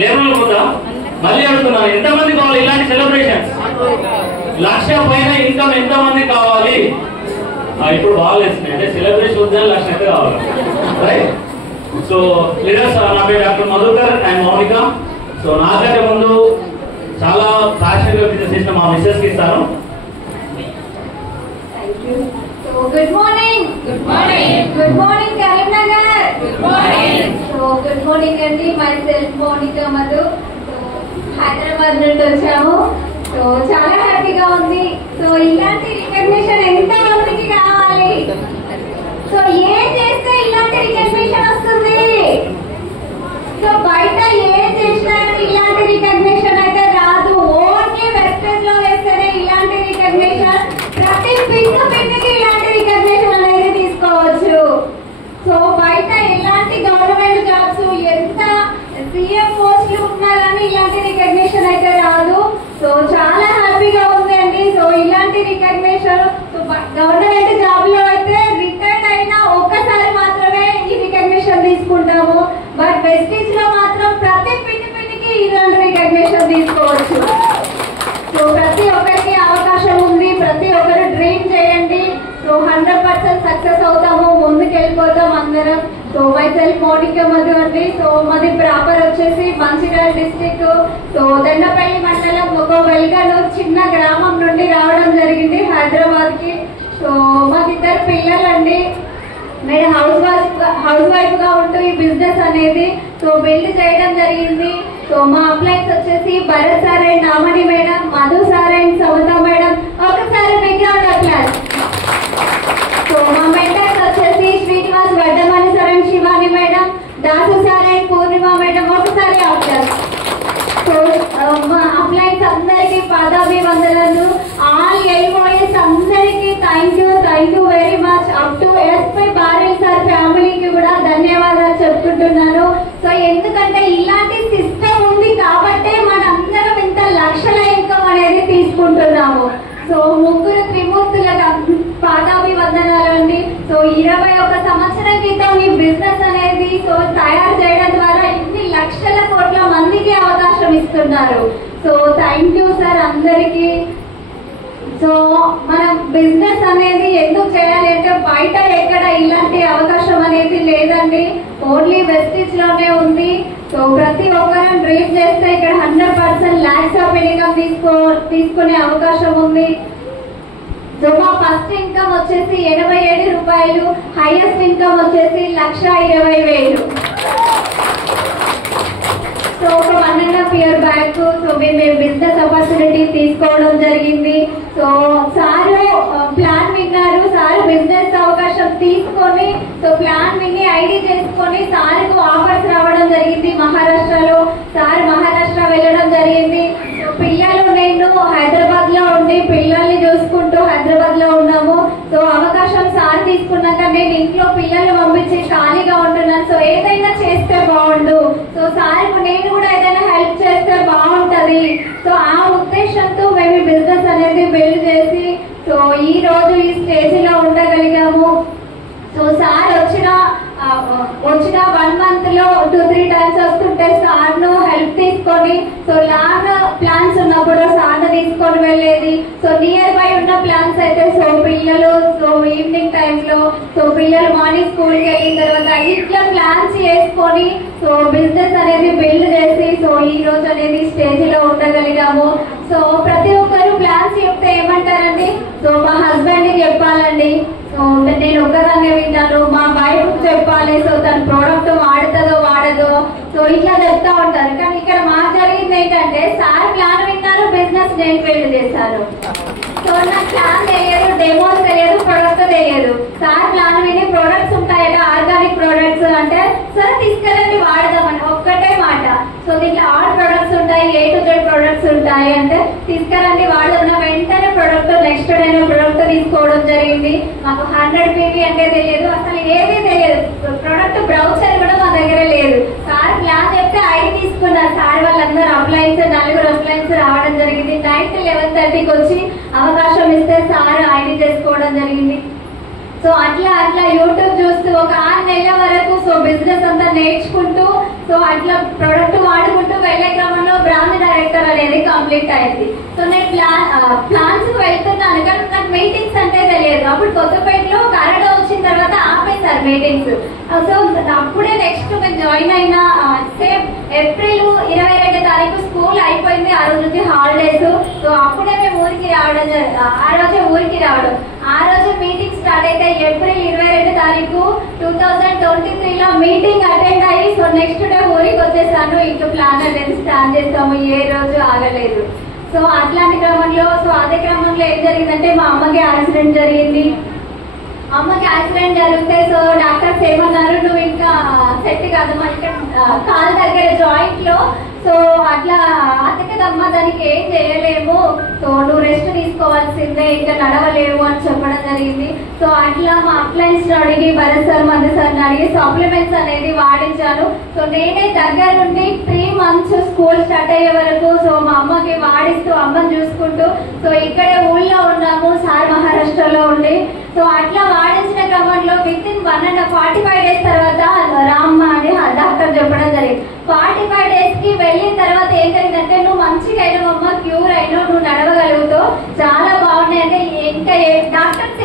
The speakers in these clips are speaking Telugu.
లేబర్లకు ఉందా? మళ్ళీ అడుగుతున్నాను, ఎంతమంది కావాలి ఇలాంటి సెలబ్రేషన్స్? 1,00,000 పైన ఇన్కమ్ ఎంతమంది కావాలి? ఇప్పుడు బాగా వేస్తున్నాయి అంటే సెలబ్రేషన్ వద్దని 1,00,000 అయితే కావాలి, రైట్? సో లీడర్స్, నా పేరు doctor Madhukar and Mounika. So నాకంటే ముందు చాలా ప్యాషన్గా బిజినెస్ చేసిన మా మిస్సెస్ కి ఇస్తాను. Good morning. Good morning. Good morning, Karimnagar. Good morning. So good morning andi, myself Monica Madhu. So Hyderabad నుండి వచ్చాము. సో చాలా హ్యాపీగా ఉంది. సో ఇలాంటి రికగ్నిషన్ ఎంత మందికి కావాలి? సో ఏం చేస్తే ఇలాంటి రికగ్నిషన్ వస్తుంది? సో బయట ఏం చేసినా ఇలాంటి రికగ్నిషన్ అయితే రాదు. ఓన్లీ వెబ్సైట్ లో వేస్తేనే ఇలాంటి రికగ్నిషన్, ప్రతి పిండికి ఇలాంటి రికగ్నిషన్ అనేది తీసుకోవచ్చు. సో బయట ఎలాంటి గవర్నమెంట్ జాబ్స్ ఎంత సీఎం పోస్టులు ఉన్నా కానీ ఇలాంటి రికగ్నిషన్ అయితే రాదు. సో చాలా హ్యాపీగా ఉంది అండి. సో ఇలాంటి రికగ్నిషన్ గవర్నమెంట్ జాబ్ లో అయితే రిటైర్డ్ అయినా ఒక్కసారి మాత్రమే ఈ రికగ్నిషన్ తీసుకుంటాము. బట్ వెస్టీజ్ లో మాత్రం ప్రతి పిండికి ఇలాంటి రికగ్నిషన్ తీసుకోవచ్చు. సో ప్రతి ఒక్కరికి అవకాశం ఉంది. ప్రతి ఒక్కరు డ్రీమ్ చేయండి. సో 100% సక్సెస్ అవుతాము, ముందుకు వెళ్ళిపోతాం అందరం. సో మైసెల్ఫ్ మౌనిక మధు అండి. సో మాది ప్రాపర్ వచ్చేసి మంచిర్యాల డిస్ట్రిక్ట్. సో దండపల్లి మండలం ఒక వెల్గను చిన్న గ్రామం నుండి రావడం జరిగింది హైదరాబాద్ కి. సో మాది 2 పిల్లలండి. నేను హౌస్ వైఫ్ గా ఉంటూ ఈ బిజినెస్ అనేది సో బిల్డ్ చేయడం జరిగింది. సో మా అప్లైన్స్ వచ్చేసి Bharat sir and Namani madam, Madhu sir and Samata madam. ఒకసారి బ్యాక్గ్రౌండ్ అప్లాస్. సో మా మెంటర్స్ వచ్చేసి Srinivas Vaddamani sir and Shivani madam, Dasu sir and Purnima madam. ఒకసారి అప్లాస్. సో మా అప్లైన్స్ అందరికి పాదాభివందనాలు. ఆల్ ఎంప్లాయీస్ అందరికి thank you very much. Up to ఎస్పై బారెల్ సార్ ఫ్యామిలీకి కూడా ధన్యవాదాలు చెప్పుకుంటున్నాను. సో ఎందుకంటే ఇలాంటి సిస్టమ్ ఉంది కాబట్టే మనందరం ఇంత లక్షల ఇన్కమ్ అనేది తీసుకుంటున్నాము. సో ముగ్గురు త్రిమూర్తులకు పాదాభివందనాలు అండి. సో 21 సంవత్సరం క్రితం ఈ బిజినెస్ అనేది సో తయారు చేయడం ద్వారా ఇన్ని లక్షల కోట్ల మందికి అవకాశం ఇస్తున్నారు. సో థ్యాంక్ యూ సార్ అందరికి. సో మనం బిజినెస్ అనేది ఎందుకు చేయాలి అంటే బయట ఎక్కడ ఇలాంటి అవకాశం అనేది లేదండి, ఓన్లీ వెస్టీజ్ లోనే ఉంది. సో ప్రతి ఒక్కరూ డ్రీమ్ చేస్తే ఇక్కడ 100% లాక్స్ ఆఫ్ ఇన్కమ్ తీసుకునే అవకాశం ఉంది. సో మా ఫస్ట్ ఇన్కమ్ వచ్చేసి 87 రూపాయలు, హైయెస్ట్ ఇన్కమ్ వచ్చేసి 1,20,000. సో ఒక 1.5 year బ్యాక్ సో మేము బిజినెస్ ఆపర్చునిటీ తీసుకోవడం జరిగింది. సో సారు ప్లాన్ విన్నారు, సారు బిజినెస్ అవకాశం తీసుకొని సో ప్లాన్ విని ఐడి చేసుకొని సార్కు ఆఫర్స్ రావడం జరిగింది మహారాష్ట్రలో. సార్ మహారాష్ట్ర వెళ్ళడం జరిగింది. పిల్లలు నేను హైదరాబాద్ లో ఉండి పిల్లల్ని చూసుకుంటూ హైదరాబాద్ లో ఉన్నాము. సో అవకాశం సార్ తీసుకున్నాక నేను ఇంట్లో పిల్లల్ని పంపించి ఖాళీగా ఉంటున్నాను. సో ఏదైనా చేస్తే బాగుండు, సో సార్కు నేను కూడా ఏదైనా హెల్ప్ చేస్తే బాగుంటది. సో ఆ ఉద్దేశంతో మేము బిజినెస్ అనేది బిల్డ్ చేసి సో ఈ రోజు ఈ స్టేజ్ లో ఉండగలిగాము. సో సార్ వచ్చిన 1 month లో 2-3 times వస్తుంటే సార్ ను హెల్ప్ తీసుకొని సో లాంగ్ ప్లాన్స్ ఉన్నప్పుడు సార్ తీసుకొని వెళ్ళేది. సో నియర్ బై ఉన్న ప్లాన్స్ అయితే సో పిల్లలు సో ఈవినింగ్ టైమ్ లో సో పిల్లలు మార్నింగ్ స్కూల్ కి వెళ్ళిన తర్వాత ఇట్లా ప్లాన్స్ చేసుకొని సో బిజినెస్ అనేది బిల్డ్ చేసి సో ఈ రోజు అనేది స్టేజ్ లో ఉండగలిగాము. సో ప్రతి ఒక్కరు ప్లాన్స్ చెప్తే ఏమంటారండి, సో మా హస్బెండ్ ని చెప్పాలండి, సో నేను ఒక్కదాన్నే వింటాను, మా వైఫ్ చెప్పాలి, సో తన ప్రోడక్ట్ వాడుతుందో వాడదో సో ఇట్లా చెప్తా ఉంటారు. కానీ ఇక్కడ మాకు జరిగింది ఏంటంటే సార్ ప్లాన్ విన్నారు, బిజినెస్ నేను బిల్డ్ చేశాను. సో నాకు ప్లాన్ తెలియదు, డెమోస్ తెలియదు, ప్రొడక్ట్ తెలియదు. సార్ ప్లాన్ విని ప్రొడక్ట్స్ ఉంటాయట ఆర్గానిక్ ప్రొడక్ట్స్ అంటే సరే తీసుకెళ్ళండి వాడదామని ఒక్కటే మాట. సో దీంట్లో ఆల్ ప్రొడక్ట్స్ ఉంటాయి, A to Z ప్రొడక్ట్స్ ఉంటాయి అంటే తీసుకెళ్ళండి వాడదాం. వెంటనే ప్రొడక్ట్ నెక్స్ట్ డే ప్రొడక్ట్ తీసుకోవడం జరిగింది. మాకు 100 PV అంటే తెలియదు, అసలు ఏది తెలియదు, ప్రొడక్ట్ బ్రౌచర్ కూడా మా దగ్గర లేదు. సార్ ప్లాన్ చెప్తే ఐడి తీసుకున్నారు. సార్ వాళ్ళందరూ అప్లైన్స్ 4 అప్లైన్స్ రావడం జరిగింది. నైట్ 11:30కి వచ్చి అవకాశం ఇస్తే సార్ ఐడి చేసుకోవడం జరిగింది. సో సో అట్లా యూట్యూబ్ చూస్తూ ఒక 6 నెలల వరకు సో బిజినెస్ అంతా నేర్చుకుంటూ సో అట్లా ప్రొడక్ట్ వాడుకుంటూ వెళ్ళే క్రమంలో బ్రాండ్ డైరెక్టర్ అనేది కంప్లీట్ అయింది. సో నేను ప్లాన్స్ వెళ్తున్నాను కానీ నాకు మీటింగ్స్ అంటే తెలియదు. అప్పుడు కొత్తపేటలో కరోనా వచ్చిన తర్వాత ఆపేశారు మీటింగ్స్. సో అప్పుడే నెక్స్ట్ మేము జాయిన్ అయిన సేమ్ ఏప్రిల్ 22 తారీఖు స్కూల్ అయిపోయింది. ఆ రోజు నుంచి హాలిడేస్. సో అప్పుడే మేము ఊరికి రావడం, ఆ రోజు మీటింగ్ స్టార్ట్ అయితే ఏప్రిల్ 22 తారీఖు 2023లో మీటింగ్ అటెండ్ అయ్యి సో నెక్స్ట్ డే ఊరికి వచ్చేసాను. ఇంట్లో ప్లాన్ అనేది స్టార్ట్ చేస్తాము, ఏ రోజు ఆగలేదు. సో అట్లాంటి క్రమంలో అదే క్రమంలో ఏం జరిగిందంటే మా అమ్మకి యాక్సిడెంట్ జరిగింది. అమ్మకి యాక్సిడెంట్ జరిగితే సో డాక్టర్స్ ఏమన్నారు, నువ్వు ఇంకా సెట్ కాదమ్మా, ఇక్కడ కాలు దగ్గర జాయింట్ లో సో అట్లా అతకదమ్మా, దానికి ఏం చేయలేము, సో నువ్వు రెస్ట్ తీసుకోవాల్సిందే, ఇంకా నడవలేవు అని చెప్పడం జరిగింది. సో అట్లా మా అప్లయన్స్ అడిగి భరత్ సార్ మధ్య సార్ని అడిగి సప్లిమెంట్స్ అనేది వాడించాను. సో నేనే దగ్గర నుండి 3 months స్కూల్ స్టార్ట్ అయ్యే వరకు సో మా అమ్మకి వాడిస్తూ అమ్మని చూసుకుంటూ సో ఇక్కడే ఊళ్ళో ఉన్నాము, సార్ మహారాష్ట్రలో ఉండి. సో అట్లా వాడించిన క్రమంలో విత్ ఇన్ 45 days తర్వాత రామ్మ అని డాక్టర్ చెప్పడం జరిగింది. 45 days కి వెళ్ళిన తర్వాత ఏం జరిగిందంటే, నువ్వు మంచిగా అయినావమ్మ, క్యూర్ అయినావు, నువ్వు నడవగలుగుతావు, చాలా బాగున్నాయి అంటే ఇంకా డాక్టర్స్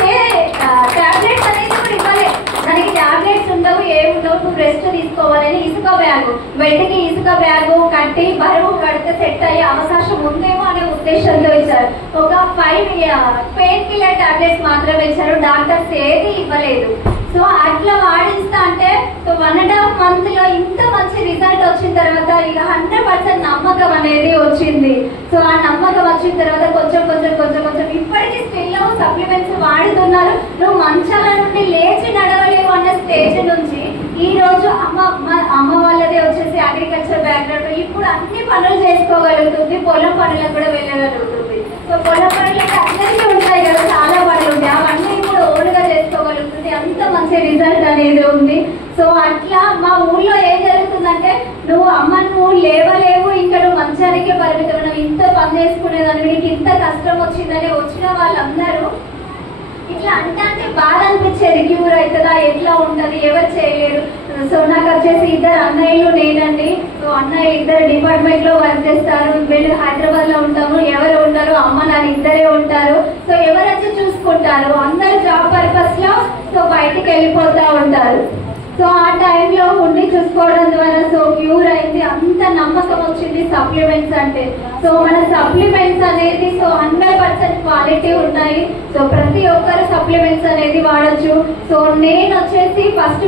టాబ్లెట్స్ అనేది కూడా ఇవ్వలేదు. దానికి టాబ్లెట్స్ ఉండవు, ఏముండవు, నువ్వు రెస్ట్ తీసుకోవాలని ఇసుక బ్యాగు, బెడ్కి ఇసుక బ్యాగు కట్టి బరువు కడితే సెట్ అయ్యే అవకాశం ఉందేమో అనే ఉద్దేశంతో ఇచ్చారు. ఒక 5 పెయిన్ కిల్లర్ టాబ్లెట్స్ మాత్రమే ఇచ్చారు, డాక్టర్స్ ఏది ఇవ్వలేదు. సో అట్లా వాడిస్తా అంటే సో 1.5 month లో ఇంత మంచి రిజల్ట్ వచ్చిన తర్వాత ఇక 100% నమ్మకం అనేది వచ్చింది. సో ఆ నమ్మకం వచ్చిన తర్వాత కొంచెం ఇప్పటికీ స్టిల్ సప్లిమెంట్స్ వాడుతున్నారు. నువ్వు మంచాల నుండి లేచి నడవలేవు అన్న స్టేజ్ నుంచి ఈ రోజు అమ్మ వాళ్ళదే వచ్చేసి అగ్రికల్చర్ బ్యాక్గ్రౌండ్, ఇప్పుడు అన్ని పనులు చేసుకోగలుగుతుంది, పొలం పనులకు కూడా వెళ్ళగలుగుతుంది. సో పొలం పనులకి అందరికీ ఉంటాయి కదా, చాలా పనులు ఉంటాయి, అవన్నీ కూడా ఓన్గా చేసుకోగలుగుతుంది. అంత మంచి రిజల్ట్ అనేది ఉంది. సో అట్లా మా ఊళ్ళో ఏం జరుగుతుందంటే, నువ్వు లేవలేవు, ఇంకా నువ్వు మంచానికే పరిమితం, నువ్వు ఇంత పని చేసుకునేదాన్ని, నీకు ఇంత కష్టం వచ్చిందని వచ్చిన వాళ్ళందరూ ఇట్లా అంటే బాధ అనిపించేది, క్యూర్ అవుతుందా, ఎట్లా ఉంటది, ఎవరు చేయలేరు. సో నాకు వచ్చేసి 2 అన్నయ్యలు నేనండి. సో అన్నయ్య 2 డిపార్ట్మెంట్ లో వర్క్ చేస్తారు, వీళ్ళు హైదరాబాద్ లో ఉంటాము, ఎవరు ఉంటారు, అమ్మ నాన్న ఇద్దరే ఉంటారు. సో ఎవరు వచ్చి చూసుకుంటారు, అందరూ జాబ్ పర్పస్ లో సో బయటికి వెళ్ళిపోతా ఉంటారు. సో ఆ టైంలో ఉండి చూసుకోవడం ద్వారా సో క్యూర్ అయింది, అంత నమ్మకం వచ్చింది సప్లిమెంట్స్ అంటే. సో మన సప్లిమెంట్స్ అనేది సో 100% క్వాలిటీ ఉన్నాయి. సో ప్రతి ఒక్కరు సప్లిమెంట్స్ అనేది వాడచ్చు. సో నేను వచ్చేసి ఫస్ట్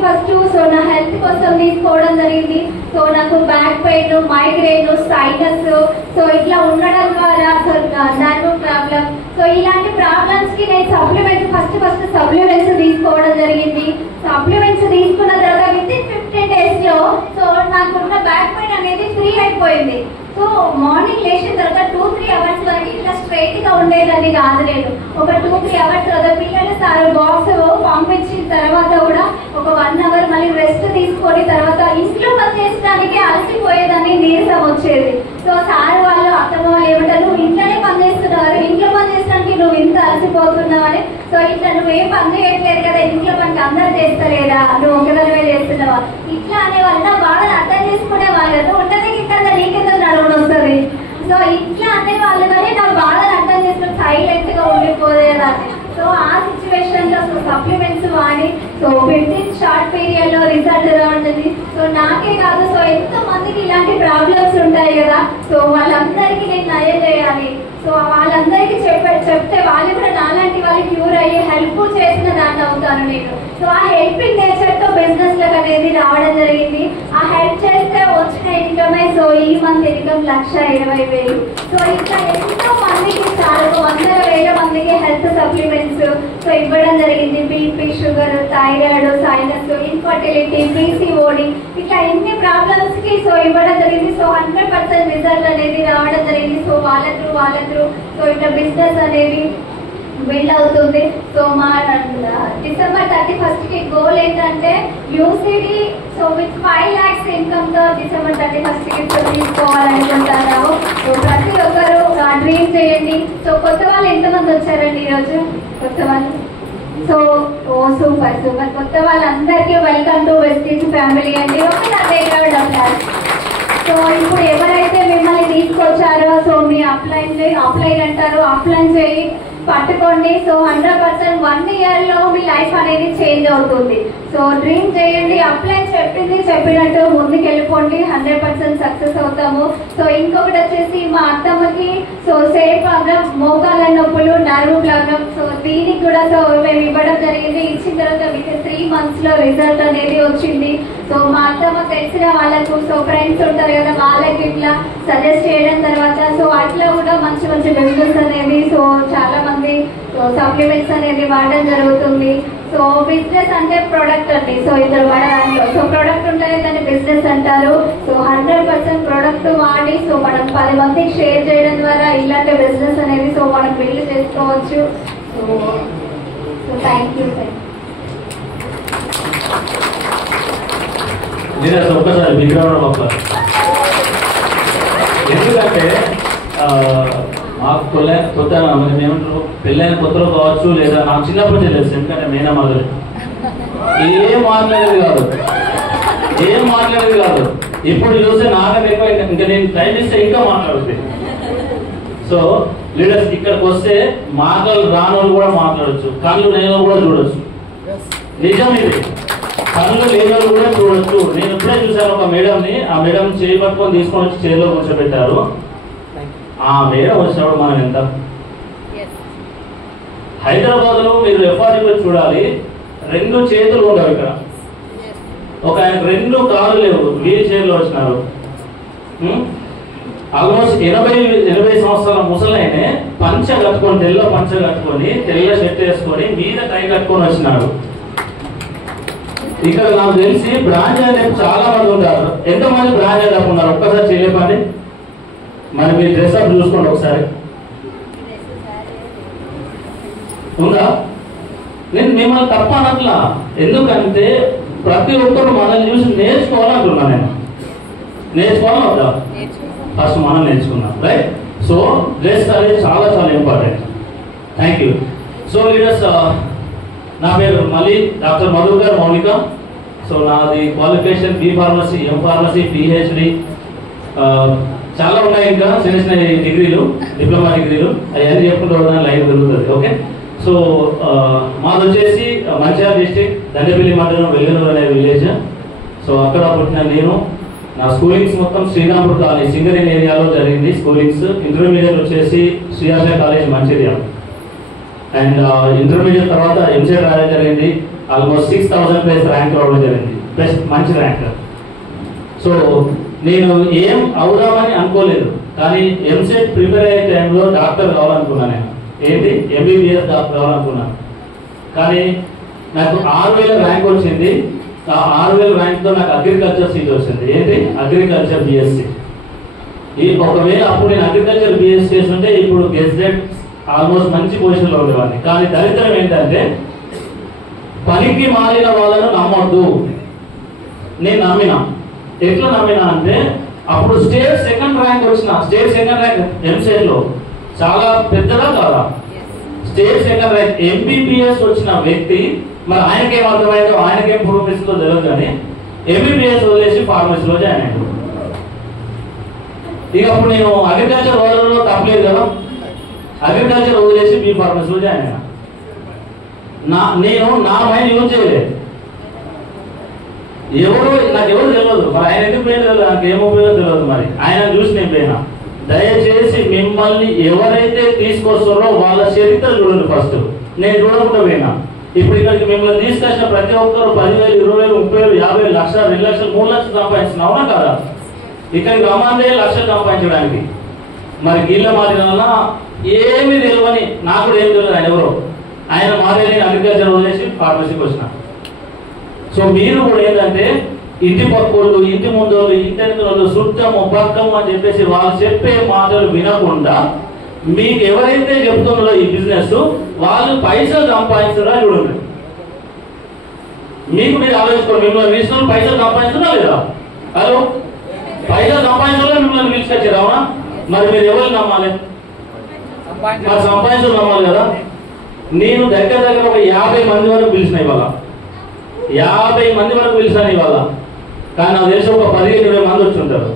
సో నా హెల్త్ కోసం తీసుకోవడం జరిగింది. సో నాకు back pain, migraine, sinus so ఇట్లా ఉండడం ద్వారా సో నర్వ్ ప్రాబ్లం, సో ఇలాంటి ప్రాబ్లమ్స్ కి నేను సప్లిమెంట్స్ ఫస్ట్ సప్లిమెంట్స్ తీసుకోవడం జరిగింది. సప్లిమెంట్స్ తీసుకున్న తర్వాత విత్ ఇన్ 15 days లో సో నాకున్న బ్యాక్ పెయిన్ అనేది ఫ్రీ అయిపోయింది. సో మార్నింగ్ లేచిన తర్వాత 2-3 hours వరకు ఇట్లా స్ట్రైట్ గా ఉండేదని కాదు. నేను ఒక 2-3 hours తర్వాత పిల్లలు సార్ బాక్స్ పంపించిన తర్వాత కూడా ఒక 1 hour మళ్ళీ రెస్ట్ తీసుకొని తర్వాత ఇంట్లో పని చేసడానికి అలసిపోయేదని, నీరసం వచ్చేది. సో సార్ వాళ్ళు అత్తమ్మ వాళ్ళు ఏమంటారు, నువ్వు ఇంట్లోనే పని చేస్తున్నావు, ఇంట్లో పని చేసడానికి నువ్వు ఇంత అలసిపోతున్నావు అని. సో ఇట్లా నువ్వేం పని చేయట్లేదు కదా, ఇంట్లో పనికి అందరూ చేస్తలేదా, నువ్వు ఒకదానివే చేస్తున్నావా, ఇట్లా అనే వాళ్ళ బాధను అర్థం చేసుకునే వాళ్ళు. ఉన్నది కింద నీకెంత నడవడం వస్తుంది. సో ఇట్లా అనే వాళ్ళు కానీ నా బాధను అర్థం చేసుకుని సైలెంట్ గా ఉండిపోయేదాన్ని. సో ఆ సిచ్యువేషన్ లో సో సప్లిమెంట్స్ వాడి సో 15 short period లో రిజల్ట్ రావడం. సో నాకే కాదు, సో ఎంతో మందికి ఇలాంటి ప్రాబ్లమ్స్ ఉంటాయి కదా, సో వాళ్ళందరికీ నేను నయం చేయాలి. సో వాళ్ళందరికీ చెప్తే వాళ్ళు కూడా నాలాంటి వాళ్ళు క్యూర్ అయ్యి హెల్ప్ చేసిన దాన్ని అవుతాను నేను. సో ఆ హెల్పింగ్ నేచర్ తో బిజినెస్ లకు అనేది రావడం జరిగింది. ఆ హెల్ప్ చేస్తే వచ్చిన ఇన్కమ్ సో ఈ మంత్ ఇన్కమ్ 1,20,000. సో ఇంకా ఎంతో మందికి చాలా 100,000 మందికి హెల్త్ సప్లిమెంట్స్ సో ఇవ్వడం జరిగింది. BP, sugar, thyroid, sinus, infertility, PCOD ఇట్లా ఎన్ని ప్రాబ్లమ్స్ కి సో ఇవ్వడం జరిగింది. సో 100% రిజల్ట్ అనేది రావడం జరిగింది. సో వాళ్ళ త్రూ సో ఇట్లా బిజినెస్ అనేది బిల్డ్ అవుతుంది. సో మా December 31st కి గోల్ ఏంటంటే UCD so with 5 lakhs income తో December 31st కి తీసుకోవాలనుకుంటున్నాము. సో ప్రతి ఒక్కరు డ్రీమ్ చేయండి. సో కొత్త వాళ్ళు ఎంతమంది వచ్చారండి ఈరోజు? కొత్త వాళ్ళు సో ఓ సూపర్ సూపర్. కొత్త వాళ్ళందరికీ వెల్కమ్ టు వెస్టీజ్ ఫ్యామిలీ అండి. ఓకే నా దగ్గర. సో ఇప్పుడు ఎవరైతే మిమ్మల్ని తీసుకొచ్చారో సో మీ అప్లైన్ అంటారు, అప్లైన్ చేయి పట్టుకోండి. సో 100% 1 year లో మీ లైఫ్ అనేది చేంజ్ అవుతుంది. సో డ్రీమ్ చేయండి, అప్లైన్ చెప్పినట్టు ముందుకు వెళ్ళిపోండి, 100% సక్సెస్ అవుతాము. సో ఇంకొకటి వచ్చేసి మా అత్తమ్మకి సో సేమ్ ప్రాబ్లం, మోకాళ్ళ నొప్పులు, నర్వ్ ప్రాబ్లం. సో దీనికి కూడా సో మేము ఇవ్వడం జరిగింది. ఇచ్చిన తర్వాత విత్ 3 months లో రిజల్ట్ అనేది వచ్చింది. సో మా అత్తమ్మ తెలిసిన వాళ్ళకు సో ఫ్రెండ్స్ ఉంటారు కదా, వాళ్ళకి ఇట్లా సజెస్ట్ చేయడం తర్వాత సో అట్లా కూడా మంచి మంచి బిజినెస్ అనేది సో చాలా మంది సప్లిమెంట్స్ అనేది వాడడం జరుగుతుంది. సో బిజినెస్ అంటే ప్రొడక్ట్ అండి. సో ఇద్దరు వాడడానికి సో ప్రొడక్ట్ ఉంటాయి, దాన్ని బిజినెస్ అంటారు. సో 100% ప్రొడక్ట్ వాడి సో మనం 10 మందికి షేర్ చేయడం ద్వారా ఇలాంటి బిజినెస్ అనేది సో మనం బిల్డ్ చేసుకోవచ్చు. So thank you. ఒక్కసారి విగ్రహం ఎందుకంటే మాకు కొత్త ఏమంటారు పెళ్ళైన కొత్తలో కావచ్చు, లేదా నాకు చిన్నప్పుడు తెలుసు. ఎందుకంటే మేనమాధులు ఏం మాట్లాడేది కాదు. ఇప్పుడు చూస్తే నాకన్నా ఎక్కువ ఇంకా నేను టైం ఇస్తే ఇంకా మాట్లాడుతుంది. సో లీడర్స్ ఇక్కడికి వస్తే మాటలు రానోళ్ళు కూడా మాట్లాడచ్చు, కళ్ళు లేనో కూడా చూడొచ్చు. నిజం ఇది, కళ్ళు లేనో కూడా చూడొచ్చు. నేను ఇప్పుడే చూశాను ఒక మేడంని, ఆ మేడం చేయి పట్టుకొని తీసుకొని వచ్చి చైర్లో కూర్చోబెట్టారు. ఆ మేడం వచ్చినప్పుడు మనం ఎంత హైదరాబాద్ లో మీరు ఎఫ్ఆర్డీలో చూడాలి, 2 చేతులు ఉండవు ఇక్కడ. ఒక ఆయన 2 కాళ్ళు లేవు, వీల్ చైర్లో వచ్చినారు. ఆల్మోస్ట్ 80 సంవత్సరాల ముసలైనే పంచ కట్టుకొని, తెల్ల పంచ కట్టుకొని, తెల్ల షర్ట్ వేసుకొని, మీద టై కట్టుకొని వచ్చినాడు. ఇక్కడ నాకు తెలిసి బ్రాండ్ చాలా మంది ఉంటారు. ఎంతమంది బ్రాండ్ ఉన్నారు ఒక్కసారి చేయలేపండి. మరి మీరు డ్రెస్ అప్ చూసుకోండి ఒకసారి. ఉందా? నేను మిమ్మల్ని తప్ప అనట్లా, ఎందుకంటే ప్రతి ఒక్కరు మనల్ని చూసి నేర్చుకోవాలంటున్నా. నేను నేర్చుకోవాలని వద్దా? ఫస్ట్ మనం నేర్చుకున్నాం, రైట్? సో డ్రెస్ అనేది చాలా చాలా important. Thank you. So leaders, నా పేరు మళ్ళీ డాక్టర్ మధుకర్ మౌనిక. సో నాది qualification B pharmacy, M pharmacy, PhD, చాలా ఉన్నాయి. ఇంకా చిన్న చిన్న డిగ్రీలు, డిప్లొమా డిగ్రీలు, అవన్నీ చెప్పుకుంటూ లైఫ్ జరుగుతుంది. ఓకే. సో మాది వచ్చేసి మంచిర్యాల డిస్ట్రిక్ట్, దండపల్లి మండలం, వెల్లనూరు అనే విలేజ్. సో అక్కడ పుట్టిన నేను. నా స్కూలింగ్స్ మొత్తం శ్రీరాంపూర్ కాలేజ్ సింగరేణి ఏరియాలో జరిగింది స్కూలింగ్స్. ఇంటర్మీడియట్ వచ్చేసి Sriraja college Mancherial. And intermediate తర్వాత ఎంసెట్ రాయడం జరిగింది. ఆల్మోస్ట్ 6000+ ర్యాంక్ రావడం జరిగింది, బెస్ట్ మంచి ర్యాంక్. సో నేను ఏం అవుదామని అనుకోలేదు, కానీ ఎంసెట్ ప్రిపేర్ అయ్యే టైంలో డాక్టర్ కావాలనుకున్నాను. నేను ఏంటి ఎంబీబీఎస్ డాక్టర్ కావాలనుకున్నాను. కానీ నాకు 6000 ర్యాంక్ వచ్చింది. ఆ 6000 ర్యాంక్తో నాకు అగ్రికల్చర్ సీట్ వచ్చింది. ఏంటి? Agriculture BSc. ఒకవేళ అప్పుడు నేను అగ్రికల్చర్ బిఎస్సి చేస్తుంటే ఇప్పుడు గెజెట్ ఆల్మోస్ట్ మంచి పొజిషన్లో ఉండేవాడిని. కానీ దరిద్రం ఏంటంటే పనికి మారిన వాళ్ళను నమ్మొద్దు. నేను నమ్మినా. ఎట్లా నమ్మినా అంటే అప్పుడు స్టేట్ 2nd ర్యాంక్ వచ్చిన, స్టేట్ 2nd ర్యాంక్ ఎంసెట్ లో చాలా పెద్దదా కాదా? స్టేట్ 2nd ర్యాంక్ ఎంబీబీఎస్ వచ్చిన వ్యక్తి, మరి ఆయనకేం అర్థమైందో, ఆయనకేం ప్రొఫెషన్లో తెలియదు, కానీ ఎంబీబీఎస్ వదిలేసి ఫార్మసీలో జాయిన్ అయ్యాడు. ఇక అప్పుడు నేను అగ్రికల్చర్ వదలలో తప్పలేదు కదా, అగ్రికల్చర్ వదిలేసి బీ ఫార్మసీలో జాయిన్ అయ్యా. నేను నా మైండ్ యూజ్ చేయలేదు. నాకు ఎవరు తెలియదు, మరి ఆయన ఎందుకు పోయినా తెలియదు, నాకు ఏమో పోయో తెలియదు. మరి ఆయన చూసి నేను పోయినా. దయచేసి మిమ్మల్ని ఎవరైతే తీసుకొస్తారో వాళ్ళ చరిత్ర చూడండి ఫస్ట్. నేను చూడకుండా పోయినా. ఇప్పుడు ఇక్కడికి మిమ్మల్ని తీసుకొచ్చిన ప్రతి ఒక్కరు 10,000, 20,000, 30,000, 50,000, 1,00,000, 2,00,000, 3,00,000 సంపాదించిన, అవునా కాదా? ఇక్కడికి రమ్మందే 1,00,000 సంపాదించడానికి. మరి గీళ్ళ మారిన వల్ల ఏమీ తెలియని, నాకు కూడా ఏం తెలియదు ఆయన ఎవరో. ఆయన మారేది అగ్రికల్చర్ వదిలేసి ఫార్మసీకి వచ్చిన. సో మీరు కూడా ఏంటంటే ఇంటి పక్కోళ్ళు, ఇంటి ముందోళ్ళు, ఇంటి శుద్ధము పక్కము అని చెప్పేసి వాళ్ళు చెప్పే మాటలు వినకుండా మీకు ఎవరైతే చెప్తున్నారో ఈ బిజినెస్ వాళ్ళు పైసలు సంపాదించరా చూడండి. మీకు మీరు ఆలోచించుకోండి, మిమ్మల్ని పిలిచిన పైసలు సంపాదించరా లేదా? హలో, పైసలు సంపాదించరా మిమ్మల్ని పిలిచుకొచ్చారు, అవునా? మరి మీరు ఎవరు నమ్మాలి? మరి సంపాదించడం నమ్మాలి కదా. నేను దగ్గర ఒక 50 మంది వరకు పిలిచిన ఇవాళ, 50 మంది వరకు పిలిచాను ఇవాళ. కానీ నాకు తెలిసి ఒక 15-20 మంది వచ్చి ఉంటారు.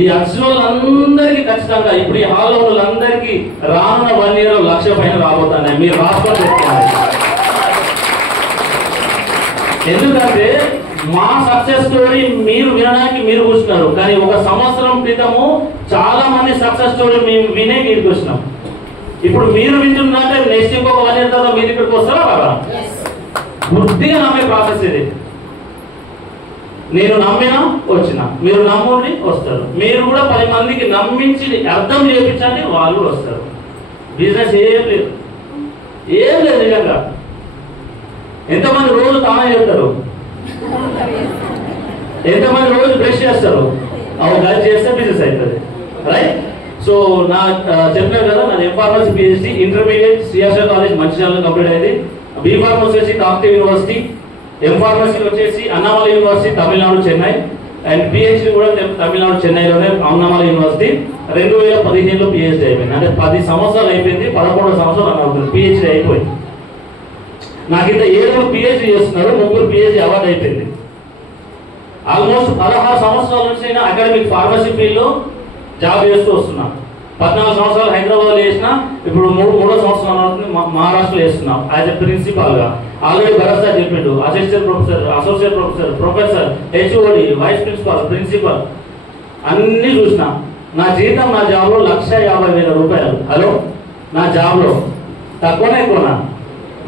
ఈ వచ్చిన వాళ్ళందరికీ ఖచ్చితంగా ఇప్పుడు ఈ హాల్లో వాళ్ళందరికీ రానున్న 1 year 1,00,000 పైన రాబోతున్నాయి. మీరు రాసుకొని పెట్టుకోండి. ఎందుకంటే మా సక్సెస్ స్టోరీ మీరు వినడానికి మీరు కూర్చున్నారు, కానీ 1 సంవత్సరం క్రితము చాలా మంది సక్సెస్ స్టోరీ మేము వినే మీరుకి వచ్చినాం. ఇప్పుడు మీరు వింటున్నారంటే నెక్స్ట్ ఇంకొక 1 year తర్వాత మీరు ఇక్కడికి వస్తారా బాగా బుద్ధిగా నమ్మే ప్రాసెస్ ఇది. నేను నమ్మినా వచ్చినా, మీరు నమ్ముని వస్తారు. మీరు కూడా 10 మందికి నమ్మించి అర్థం చేయించండి, వాళ్ళు వస్తారు. బిజినెస్ ఏం లేదు, ఏం లేదు నిజంగా. ఎంతమంది రోజు తానే చెప్తారు, ఎంతమంది రోజు బ్రష్ చేస్తారు, గది చేస్తే బిజినెస్ అవుతుంది, రైట్? సో నా చెప్పినారు కదా, నాది M pharmacy PhD intermediate CSR college మంచిర్యాలలో కంప్లీట్ అయింది. బీ ఫార్మసీ వచ్చి కాకతీయ యూనివర్సిటీ, ఎంఫార్మసీ వచ్చేసి Annamalai university Tamil Nadu Chennai, and PhD కూడా తమిళనాడు చెన్నైలోనే అన్నామలై యూనివర్సిటీ. 2015లో PhD అయిపోయింది. అంటే 10 సంవత్సరాలు అయిపోయింది, 11వ సంవత్సరం రన్ అవుతుంది. PhD అయిపోయింది. నాకు ఇంత 7 PhD చేస్తున్నారు, 3 PhD అవార్డు అయిపోయింది. ఆల్మోస్ట్ 16 సంవత్సరాల నుంచి అయినా అకాడమిక్ ఫార్మసీ ఫీల్డ్లో జాబ్ చేస్తూ వస్తున్నా. 14 సంవత్సరాలు హైదరాబాద్లో చేసిన, ఇప్పుడు 3వ సంవత్సరం మహారాష్ట్రలో చేస్తున్నాం యాజ్ ఎ ప్రిన్సిపాల్ గా. ఆల్రెడీ భరత్ సార్ చెప్పిండు, assistant professor, associate professor, professor, HOD, vice principal, principal అన్ని చూసిన. నా జీతం నా జాబ్లో 1,50,000 రూపాయలు. హలో, నా జాబ్లో తక్కువనే ఎక్కువనా?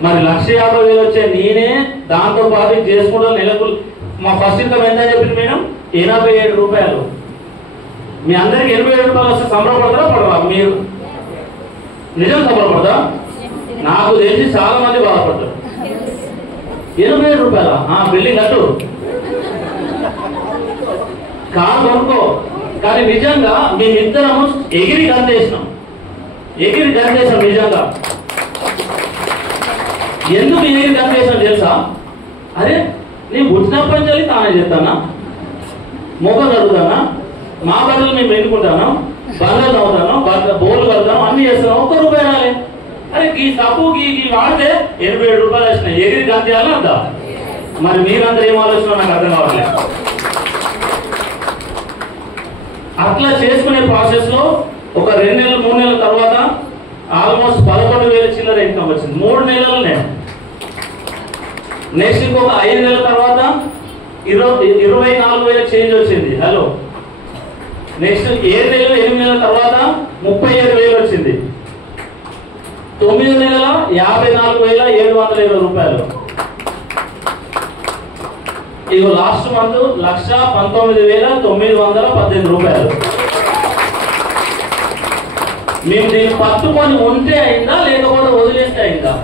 మరి 1,50,000 వచ్చే నేనే దాంతో పాటు చేసుకుంటూ నెలకు మా ఫస్ట్ ఇన్కమ్ ఎంత చెప్పింది మేడం? 87 రూపాయలు. మీ అందరికి 87 రూపాయలు వస్తే సంబరపడతారా పడరా? మీరు నిజం సంబరపడతా? నాకు తెలిసి చాలా మంది బాధపడతారు. 87 రూపాయల బిల్డింగ్ కట్టు, కారు కొనుక్కో. కానీ నిజంగా మేమిద్దరము ఎగిరి గంతేసినాం నిజంగా. ఎందుకు ఎగిరి గంతేసినాం తెలుసా? అరే నేను పుట్టినప్పటి నుంచి తానే చేస్తానా, మొక్కలు కడుగుతానా, మా బట్టలు మేము ఎన్నుకుంటాను, బంగారు అవుతాను, బోర్లు కడతాను, అన్ని చేస్తున్నాం, 1 రూపాయి రాలే. అరే ఈ తప్పు ఈ వాడితే 87 రూపాయలు వచ్చినాయి, ఎగిరి గంతేయాలి అంతా. మరి మీరందరూ ఏం ఆలోచన నాకు అర్థం కావాలి. అట్లా చేసుకునే ప్రాసెస్ లో ఒక 2 నెలలు 3 నెలల తర్వాత ఆల్మోస్ట్ 11,000 చిల్లర ఇన్కమ్ వచ్చింది 3 నెలలనే. నెక్స్ట్ ఇంకొక 5 నెలల తర్వాత 24,000 చేంజ్ వచ్చింది. హలో, నెక్స్ట్ 7 నెలలు 8 నెలల తర్వాత 37,000 వచ్చింది. 9 నెలల 54,720 రూపాయలు. ఇక లాస్ట్ మంత్ 1,19,918 రూపాయలు. మేము దీన్ని పట్టుకొని ఉంటే అయిందా లేకపోతే వదిలేస్తే అయిందా?